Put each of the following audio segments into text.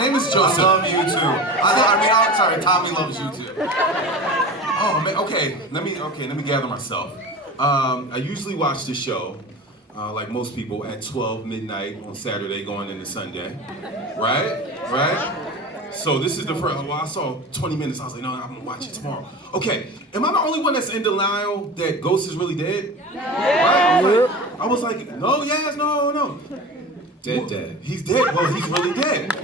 name is Joseph. I love you too. I'm sorry, Tommy loves you too. Oh man, okay. Let me gather myself. I usually watch the show, like most people, at 12 midnight on Saturday going into Sunday. Right? So this is the first, well, I saw 20 minutes, I was like, no, I'm gonna watch it tomorrow. Okay, am I the only one that's in denial that Ghost is really dead? Yeah. Right? I was like, no, yes, no. Dead. He's dead, well, he's really dead.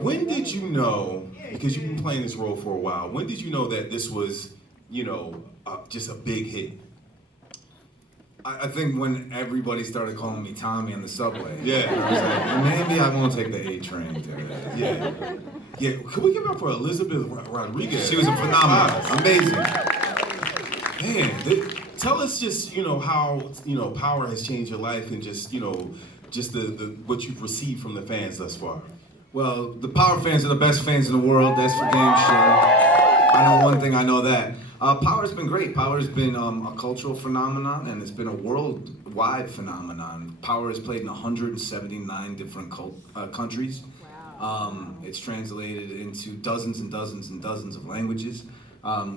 When did you know, because you've been playing this role for a while, when did you know that this was, just a big hit? I think when everybody started calling me Tommy on the subway. Yeah. I was like, maybe I won't take the A train to Yeah. Can we give it up for Elizabeth Rodriguez? She was a phenomenon. Amazing. Man, tell us just, how, Power has changed your life and just, just the what you've received from the fans thus far. Well, the Power fans are the best fans in the world. That's for damn sure. I know one thing, I know that. Power's been great. Power's been a cultural phenomenon, and it's been a worldwide phenomenon. Power is played in 179 different countries. Wow. It's translated into dozens and dozens and dozens of languages,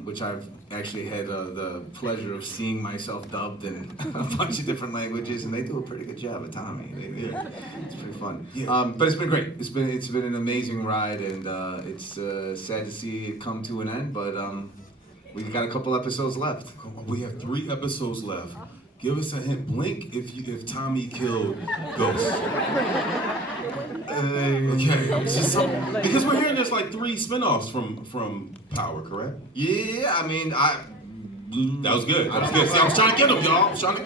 which I've actually had the pleasure of seeing myself dubbed in a bunch of different languages, and they do a pretty good job at Tommy. It's pretty fun. Yeah. But it's been great. It's been an amazing ride, and it's sad to see it come to an end, but we got a couple episodes left. We have 3 episodes left. Give us a hint. Blink if Tommy killed Ghost. Okay. Because we're hearing there's like 3 spinoffs from Power, correct? Yeah, I mean, that was good. That was good. See, I was trying to get him, y'all. I was trying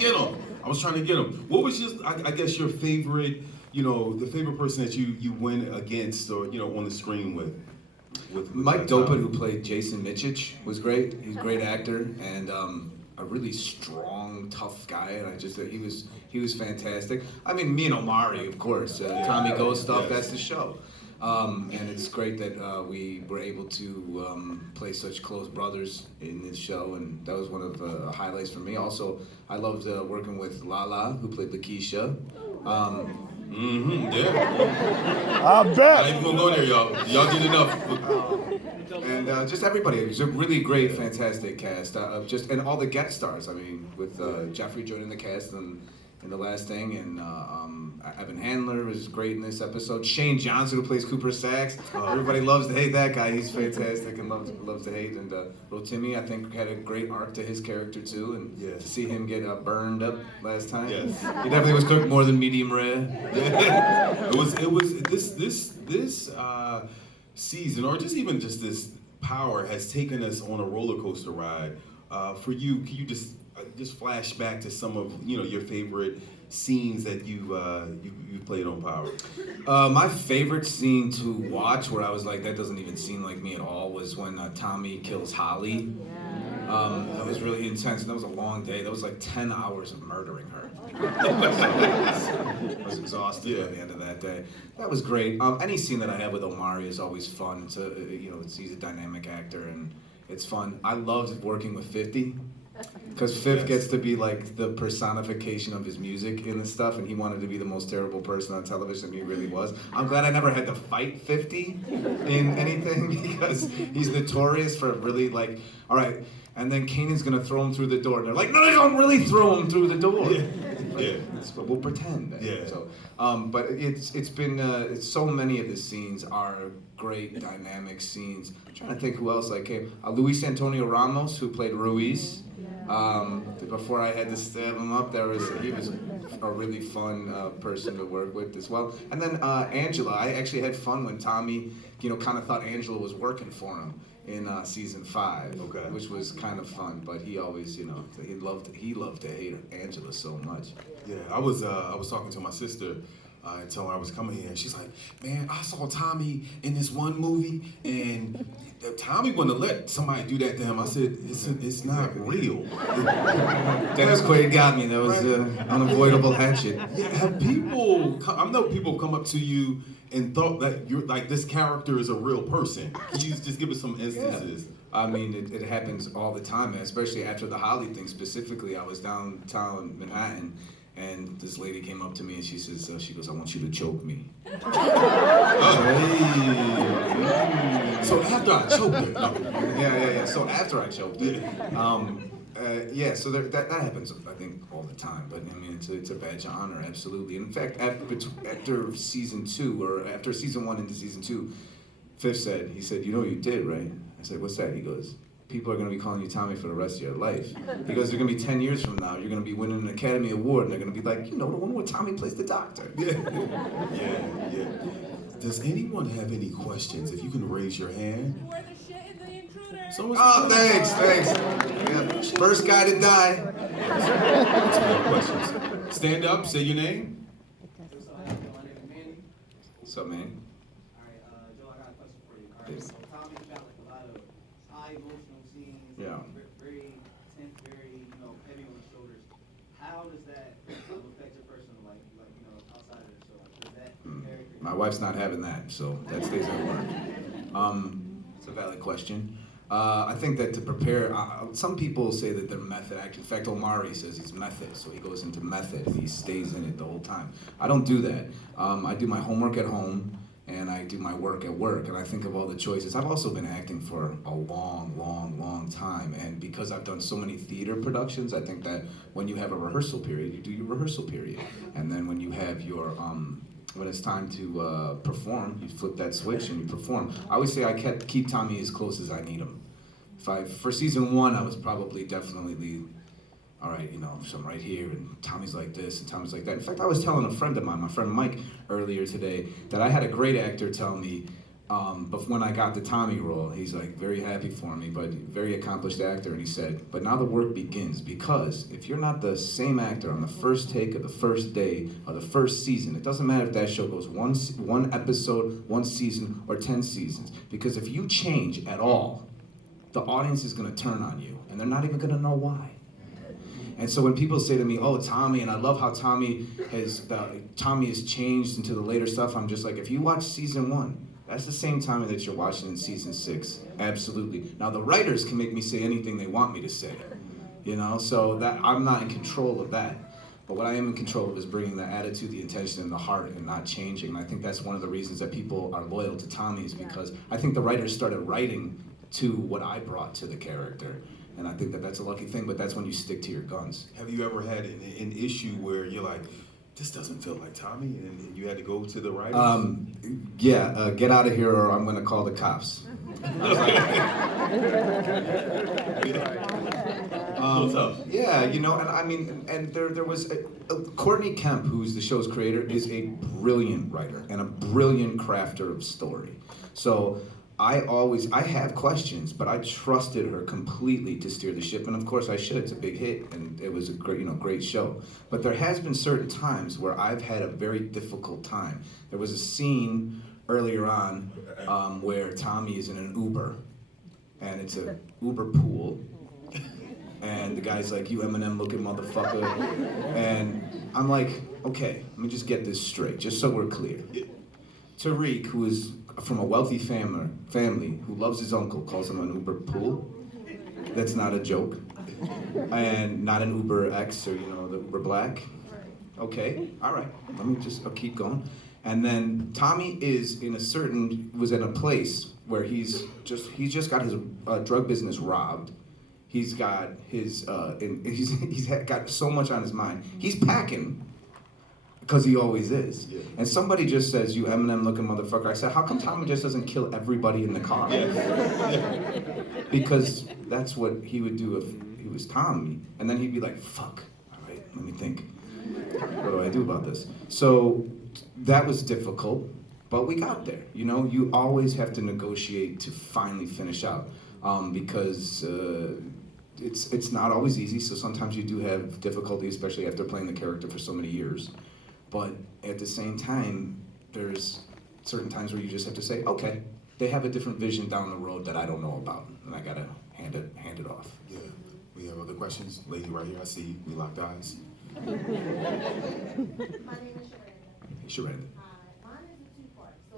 to get him. What was just, I guess, your favorite, the favorite person that you went against or, on the screen with Mike Dopin, who played Jason Michich, was great. He's a great actor and a really strong, tough guy. And he was fantastic. I mean, me and Omari, of course. Tommy Ghost stuff. That's the show. And it's great that we were able to play such close brothers in this show, and that was one of the highlights for me. Also, I loved working with Lala, who played Lakeisha. Yeah. I bet. I ain't even gonna go there, y'all. Y'all did enough. And just everybody. It was a really great, fantastic cast. And all the guest stars. I mean, with Jeffrey joining the cast and The Last Thing, and Evan Handler was great in this episode. Shane Johnson, who plays Cooper Sax. Everybody loves to hate that guy. He's fantastic and loves to hate. And Rotimi, I think, had a great arc to his character too. And to see him get burned up last time, he definitely was cooked more than medium rare. It was this season, or just even just this Power, has taken us on a roller coaster ride. For you, can you just flash back to some of your favorite scenes that you played on Power? My favorite scene to watch, where I was like, that doesn't even seem like me at all, was when Tommy kills Holly. That was really intense, and that was a long day. That was like 10 hours of murdering her. I was exhausted by the end of that day. That was great. Any scene that I have with Omari is always fun. He's a dynamic actor, and it's fun. I loved working with 50. Because Fifth gets to be like the personification of his music in this stuff, and he wanted to be the most terrible person on television, and he really was. I'm glad I never had to fight 50 in anything, because he's notorious for really like, all right, and then Kanan's gonna throw him through the door, and they're like, no, they don't really throw him through the door. But we'll pretend. So, but it's been so many of the scenes are great dynamic scenes. I'm trying to think who else I came. Luis Antonio Ramos, who played Ruiz. Before I had to stab him up, he was a really fun person to work with as well. And then Angela, I actually had fun when Tommy, kind of thought Angela was working for him in season 5, which was kind of fun. But he always, he loved to hate Angela so much. Yeah, I was talking to my sister. And telling her I was coming here, and she's like, "Man, I saw Tommy in this one movie, and Tommy wouldn't let somebody do that to him." I said, "It's not real." Dennis Quaid got me. That was an unavoidable hatchet. Yeah, have people? I know people come up to you and thought that you're like this character is a real person. Can you just give us some instances? Yeah. I mean, it happens all the time, especially after the Holly thing. Specifically, I was downtown Manhattan. And this lady came up to me and she says, she goes, "I want you to choke me." So after I choked her, Yeah. So after I choked it, so that happens, I think, all the time. But I mean, it's a badge of honor, absolutely. In fact, after season 2, or after season 1 into season 2, Fifth said, he said, "You know what you did, right?" I said, "What's that?" He goes, "People are going to be calling you Tommy for the rest of your life. Because they're going to be 10 years from now, you're going to be winning an Academy Award, and they're going to be like, the one where Tommy plays the doctor." Yeah. Does anyone have any questions? If you can raise your hand. Where the shit in the intruder? Oh, thanks. Yeah. First guy to die. Questions. Stand up, say your name. What's up, man? Alright, Joe, I got a question for you. Alright, so Tommy's got like a lot of high emotional scenes. Yeah. Very tense, very, heavy on the shoulders. How does that affect your personal life, outside of the show? Does that character? My wife's not having that, so that stays at work. It's a valid question. I think that to prepare, some people say that they're method acting. In fact, Omari says he's method, so he goes into method and he stays in it the whole time. I don't do that. I do my homework at home and I do my work at work, and I think of all the choices. I've also been acting for a long time, and because I've done so many theater productions, I think that when you have a rehearsal period, you do your rehearsal period, and then when you have your when it's time to perform, you flip that switch and you perform. I always say I keep Tommy as close as I need him. For season 1, I was probably definitely all right, so I'm right here, and Tommy's like this, and Tommy's like that. In fact, I was telling a friend of mine, my friend Mike, earlier today, that I had a great actor tell me, but when I got the Tommy role, he's like very happy for me, but very accomplished actor, and he said, "But now the work begins, because if you're not the same actor on the first take of the first day of the first season, it doesn't matter if that show goes one episode, 1 season, or 10 seasons, because if you change at all, the audience is gonna turn on you, and they're not even gonna know why." And so when people say to me, "Oh, Tommy," and I love how Tommy has changed into the later stuff, I'm just like, if you watch season 1, that's the same Tommy that you're watching in season 6. Absolutely. Now the writers can make me say anything they want me to say, so that I'm not in control of that. But what I am in control of is bringing the attitude, the intention, and the heart, and not changing. And I think that's one of the reasons that people are loyal to Tommy, is because I think the writers started writing to what I brought to the character. And I think that that's a lucky thing, but that's when you stick to your guns. Have you ever had an issue where you're like, this doesn't feel like Tommy, and you had to go to the writers? Get out of here or I'm gonna call the cops. And there was Courtney Kemp, who's the show's creator, is a brilliant writer and a brilliant crafter of story. So I have questions, but I trusted her completely to steer the ship, and of course I should. It's a big hit, and it was a great show. But there has been certain times where I've had a very difficult time. There was a scene earlier on where Tommy is in an Uber, and it's a Uber pool, and the guy's like, "You Eminem looking motherfucker," and I'm like, okay, let me just get this straight, just so we're clear. Tariq, who is from a wealthy family who loves his uncle, calls him an Uber pool. That's not a joke. And not an Uber X or, the Uber Black. Okay, all right, I'll keep going. And then Tommy was in a place where he's just got his drug business robbed. He's got he's got so much on his mind. He's packing, because he always is. Yeah. And somebody just says, "You Eminem looking motherfucker." I said, how come Tommy just doesn't kill everybody in the car? Yeah. Because that's what he would do if he was Tommy. And then he'd be like, fuck, all right, let me think. What do I do about this? So that was difficult, but we got there. You always have to negotiate to finally finish out, because it's not always easy. So sometimes you do have difficulty, especially after playing the character for so many years. But at the same time, there's certain times where you just have to say, okay, they have a different vision down the road that I don't know about, and I gotta hand it off. Yeah. We have other questions? Lady right here, I see you. We locked eyes. My name is Sharanda. Sharanda. Mine is a two-part. So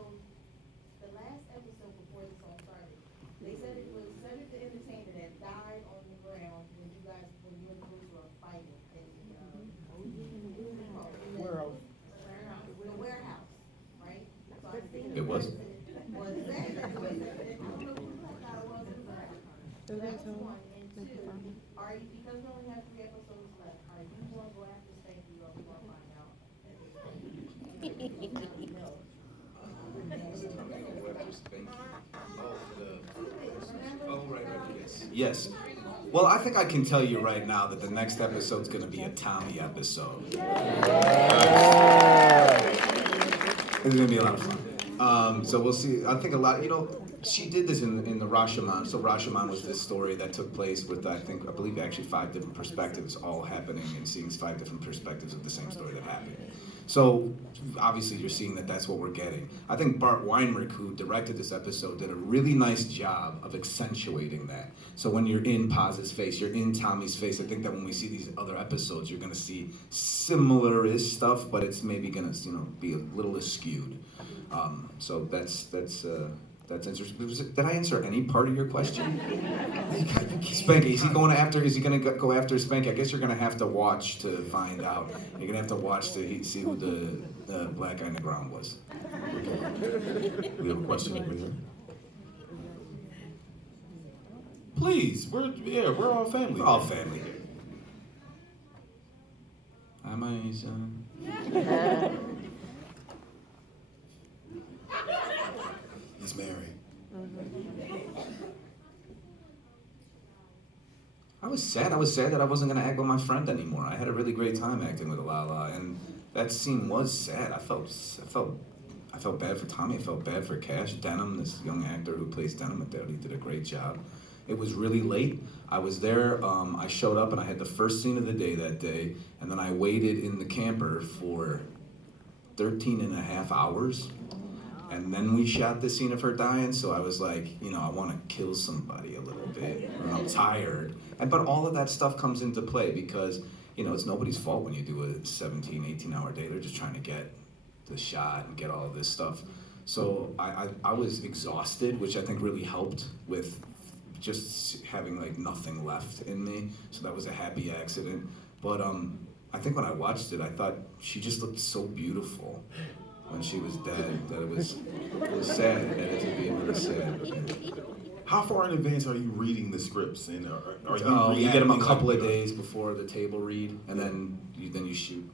the last episode before this all started, they said it was Cedric the Entertainer that died on the ground when you and Bruce were fighting. And So that's one, and two, are you, because we only have 3 episodes left, are you gonna go after Spanky or we gonna find out? Yes. Well, I think I can tell you right now that the next episode's going to be a Tommy episode. It's going to be a lot of fun. So we'll see. I think a lot, she did this in the Rashomon. So Rashomon was this story that took place with, I believe actually 5 different perspectives all happening and seeing 5 different perspectives of the same story that happened. So obviously you're seeing that that's what we're getting. I think Bart Weinrich, who directed this episode, did a really nice job of accentuating that. So when you're in Paz's face, you're in Tommy's face, I think that when we see these other episodes, you're gonna see similar-ish stuff, but it's maybe gonna, be a little skewed. So that's interesting. Did I answer any part of your question? Spanky, is he gonna go after Spanky? I guess you're gonna have to watch to find out. You're gonna have to watch to see who the black guy in the ground was. We have a question over here. Please, we're all family. We're all family here. Hi, my son. It's Mary. I was sad that I wasn't gonna act with my friend anymore. I had a really great time acting with Lala, and that scene was sad. I felt bad for Tommy. I felt bad for Cash Denham, this young actor who plays Denham at that. He did a great job. It was really late. I was there. I showed up and I had the first scene of the day that day, and then I waited in the camper for 13 and a half hours. And then we shot the scene of her dying, so I was like, I want to kill somebody a little bit, and I'm tired. But all of that stuff comes into play because, it's nobody's fault when you do a 17, 18-hour day. They're just trying to get the shot and get all of this stuff. So I was exhausted, which I think really helped with just having like nothing left in me. So that was a happy accident. But I think when I watched it, I thought she just looked so beautiful when she was dead that it was sad. It ended up being really sad. How far in advance are you reading the scripts? And are You get them a reacting couple like of days before the table read, and then you shoot.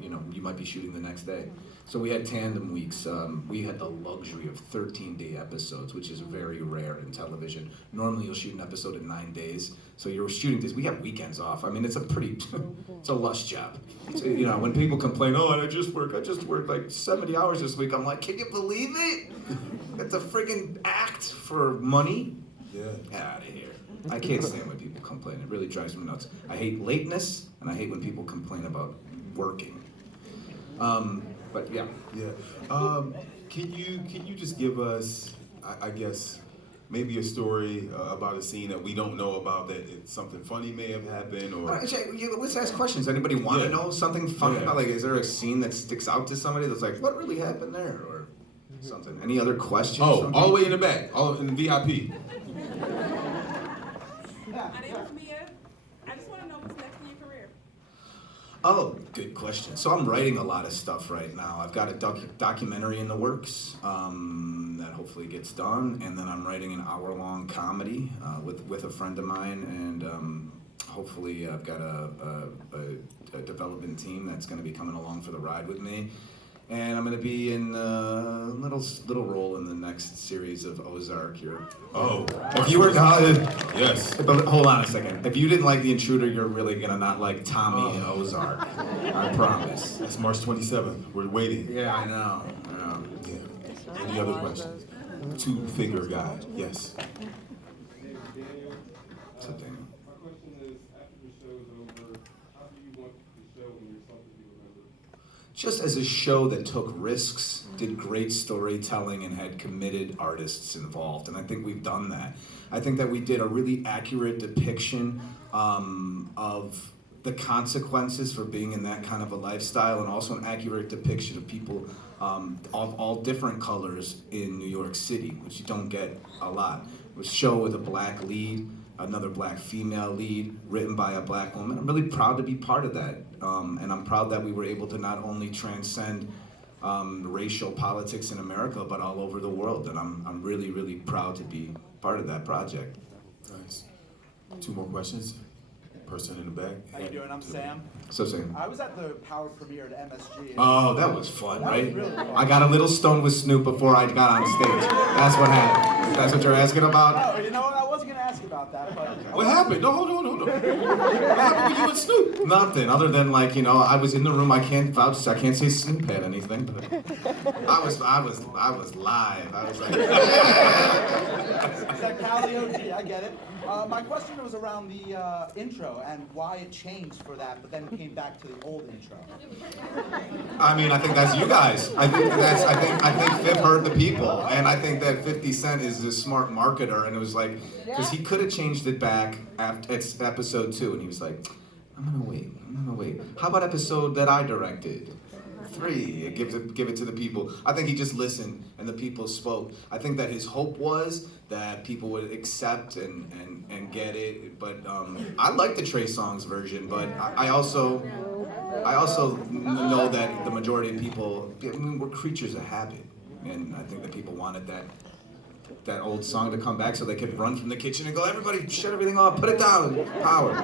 You might be shooting the next day. So we had tandem weeks. We had the luxury of 13-day episodes, which is very rare in television. Normally you'll shoot an episode in 9 days. So you're shooting this. We have weekends off. I mean, it's a lush job. So, when people complain, I just worked like 70 hours this week. I'm like, can you believe it? That's a friggin' act for money. Yeah. Get out of here. I can't stand when people complain. It really drives me nuts. I hate lateness, and I hate when people complain about working. But yeah. Yeah. Can you just give us, I guess, maybe a story about a scene that we don't know about that something funny may have happened, or Let's ask questions. Anybody want to know something funny Yeah. about? Like, is there a scene that sticks out to somebody that's like, what really happened there, or something? Any other questions? all the way in the back, all in the VIP. My name is Mia. I just want to know what's next in your career. Oh, good question. So I'm writing a lot of stuff right now. I've got a documentary in the works that hopefully gets done, and then I'm writing an hour-long comedy with a friend of mine, and hopefully I've got a development team that's going to be coming along for the ride with me. And I'm going to be in a little role in the next series of Ozark. If you were Yes. But hold on a second. If you didn't like The Intruder, you're really gonna not like Tommy and Ozark. I promise. That's March 27th. We're waiting. Yeah, I know. Yeah. Any other questions? Two-finger guy. Yes. Daniel, So Daniel. my question is, after the show is over, how do you want the show and yourself to be remembered? Just as a show that took risks, did great storytelling, and had committed artists involved, and I think we've done that. I think that we did a really accurate depiction of the consequences for being in that kind of a lifestyle, and also an accurate depiction of people of all different colors in New York City, which you don't get a lot. It was a show with a black lead, another black female lead, written by a black woman. I'm really proud to be part of that, and I'm proud that we were able to not only transcend racial politics in America, but all over the world, and I'm really, really proud to be part of that project. Nice. 2 more questions. Person in the back. How you doing? I'm Sam. So Sam. I was at the Power premiere at MSG. Oh, that was fun, That was right? really fun. I got a little stoned with Snoop before I got on stage. That's what happened. That's what you're asking about? Oh, you know what? I wasn't gonna ask about that, but What happened? No, hold on. What happened with you and Snoop? Nothing other than like, you know, I was in the room. I can't vouch. I can't say Snoop had anything, but I was live. I was like, Is that Cali OG? I get it. My question was around the intro and why it changed for that, but then came back to the old intro. I mean, I think that's you guys. I think Fif heard the people, and I think that 50 Cent is a smart marketer, and it was like, because he could have changed it back after it's episode 2, and he was like, I'm gonna wait. How about episode that I directed? 3, give it to the people. I think he just listened and the people spoke. I think that his hope was that people would accept and get it. But I like the Trey Songz version, but I also know that the majority of people, I mean, we're creatures of habit, and I think that people wanted that old song to come back so they could run from the kitchen and go, everybody shut everything off, put it down, power.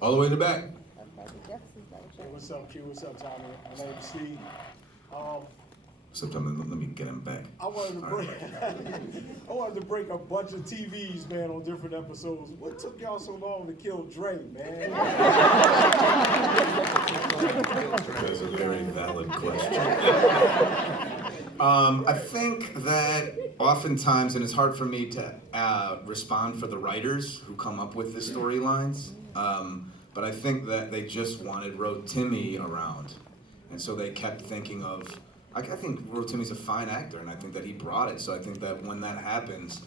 All the way in the back. Hey, what's up, Q? What's up, Tommy? My name's Steve. Sometimes let me get him back. I wanted to break a bunch of TVs, man, on different episodes. What took y'all so long to kill Dre, man? That's a very valid question. I think that oftentimes, and it's hard for me to respond for the writers who come up with the storylines, but I think that they just wanted Rotimi around. And so they kept thinking of, I think Rotimi's a fine actor, and I think that he brought it. So I think that when that happens,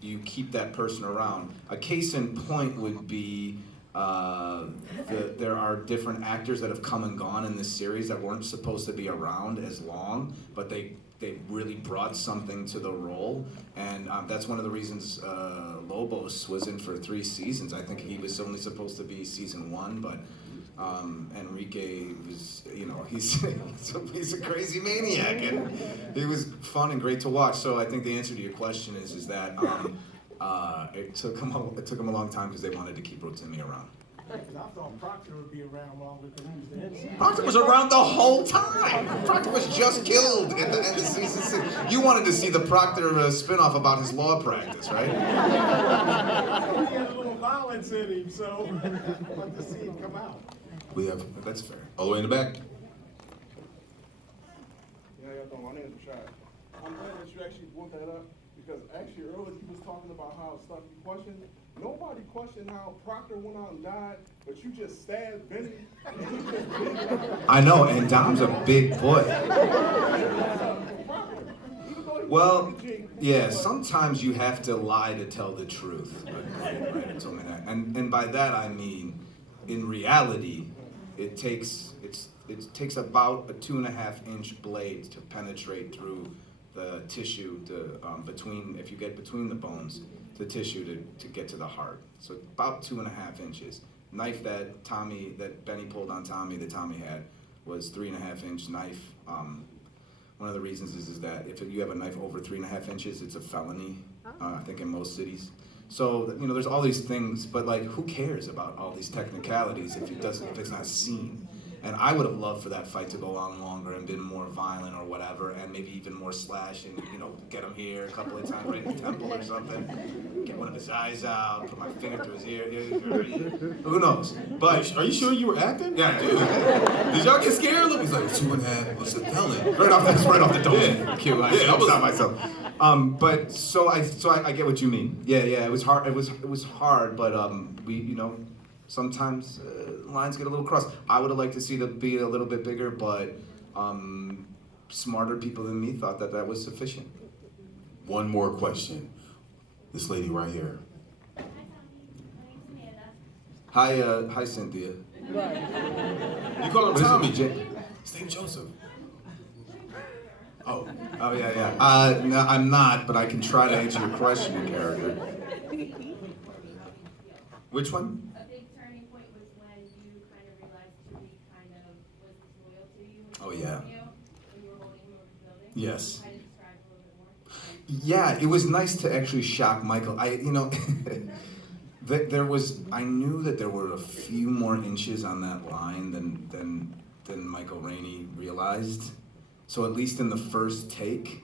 you keep that person around. A case in point would be there are different actors that have come and gone in this series that weren't supposed to be around as long, but they really brought something to the role, and that's one of the reasons Lobos was in for 3 seasons. I think he was only supposed to be season 1, but Enrique was, you know, he's a crazy maniac, and he was fun and great to watch. So I think the answer to your question is that it took him a long time because they wanted to keep Rotimi around. Because I thought Proctor would be around longer because he was the head. Proctor was around the whole time. Proctor was just killed at the end of season 6. You wanted to see the Proctor spinoff about his law practice, right? He had a little violence in him, so I'd like to see him come out. That's fair. All the way in the back. Yeah, y'all doing? My name is Rashad. I'm glad that you actually brought that up because actually earlier you was talking about how stuff you questioned. Nobody questioned how Proctor went out and died, but you just stabbed Benny. And he just did it. I know, and Dom's a big boy. Well, yeah, sometimes you have to lie to tell the truth. Right, told me that. And by that I mean, in reality, it takes about a 2.5-inch blade to penetrate through the tissue if you get between the bones, the tissue to get to the heart. So about 2.5 inches. Knife that Benny pulled on Tommy, that Tommy had, was 3.5-inch knife. One of the reasons is that if you have a knife over 3.5 inches, it's a felony, I think in most cities. So, you know, there's all these things, but like, who cares about all these technicalities if it's not seen? And I would have loved for that fight to go on longer and been more violent or whatever, and maybe even more slash and, you know, get him here a couple of times right in the temple or something. Get one of his eyes out, put my finger to his ear. Who knows? But Are you sure you were acting? yeah, dude. Did y'all get scared? Look, he's like 2.5. What's the felon? Right off the dome. Yeah. Cue. I Yeah, I was- stopped myself. But so I get what you mean. Yeah, it was hard. It was hard, but we, you know, sometimes lines get a little crossed. I would have liked to see them be a little bit bigger, but smarter people than me thought that was sufficient. One more question. This lady right here. Hi, Cynthia. You call him Tommy, Jay. His name's Joseph. Oh. Oh yeah. No, I'm not, but I can try to answer your question, character. Which one? A big turning point was when you kind of realized Tariq kind of was disloyal to you. Oh, yeah. When you were holding him over the building. Yes. Try to describe a little bit more. Yeah, it was nice to actually shock Michael. I knew that there were a few more inches on that line than Michael Rainey realized. So at least in the first take,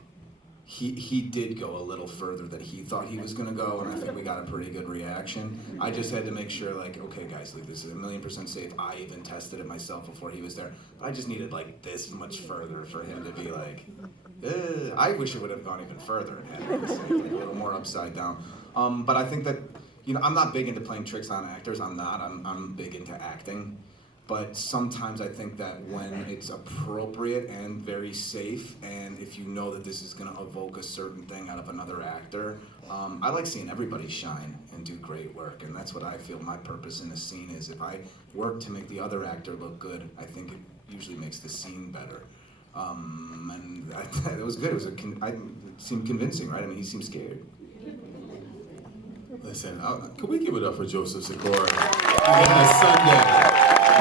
he did go a little further than he thought he was gonna go, and I think we got a pretty good reaction. I just had to make sure, like, okay guys, like this is 1,000,000% safe. I even tested it myself before he was there. But I just needed like this much further for him to be like, I wish it would have gone even further and had it safe, like a little more upside down. But I think that, I'm not big into playing tricks on actors. I'm big into acting. But sometimes I think that when it's appropriate and very safe, and if you know that this is going to evoke a certain thing out of another actor, I like seeing everybody shine and do great work. And that's what I feel my purpose in a scene is. If I work to make the other actor look good, I think it usually makes the scene better. And it was good. It seemed convincing, right? I mean, he seemed scared. Listen, can we give it up for Joseph Sikora? On a Sunday,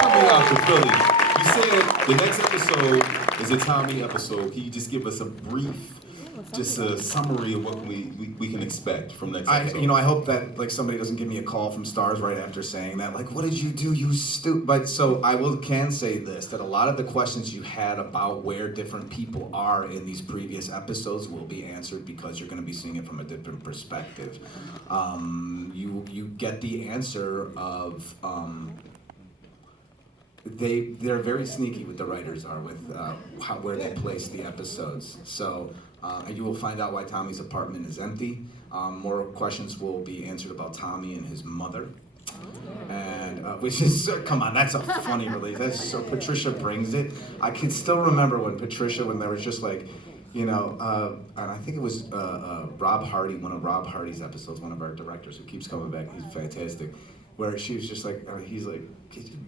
coming out to Philly. You said the next episode is a Tommy episode. Can you just give us a brief, just a summary of what we can expect from next episode? I hope that like somebody doesn't give me a call from Stars right after saying that, like, what did you do, you stupid? But so I can say this, that a lot of the questions you had about where different people are in these previous episodes will be answered because you're going to be seeing it from a different perspective. You get the answer of they're very sneaky with the writers are with where they place the episodes. So you will find out why Tommy's apartment is empty. More questions will be answered about Tommy and his mother. And which is, come on, that's a funny release. That's so Patricia brings it. I can still remember when there was just like, and I think it was Rob Hardy, one of Rob Hardy's episodes, one of our directors who keeps coming back. He's fantastic. Where she was just like, he's like,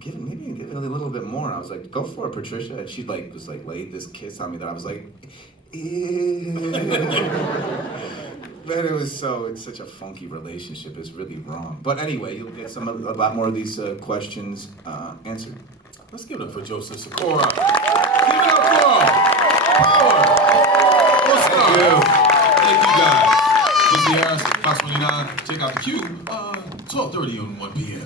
give it a little bit more. And I was like, go for it, Patricia. And she was laid this kiss on me that I was like, ew. But it's such a funky relationship. It's really wrong. But anyway, you'll get a lot more of these questions answered. Let's give it up for Joseph Sikora. Give it up for him. Power. Thank you guys. This is Harris, Fox 29. Check out the Q. 12:30 on 1 p.m.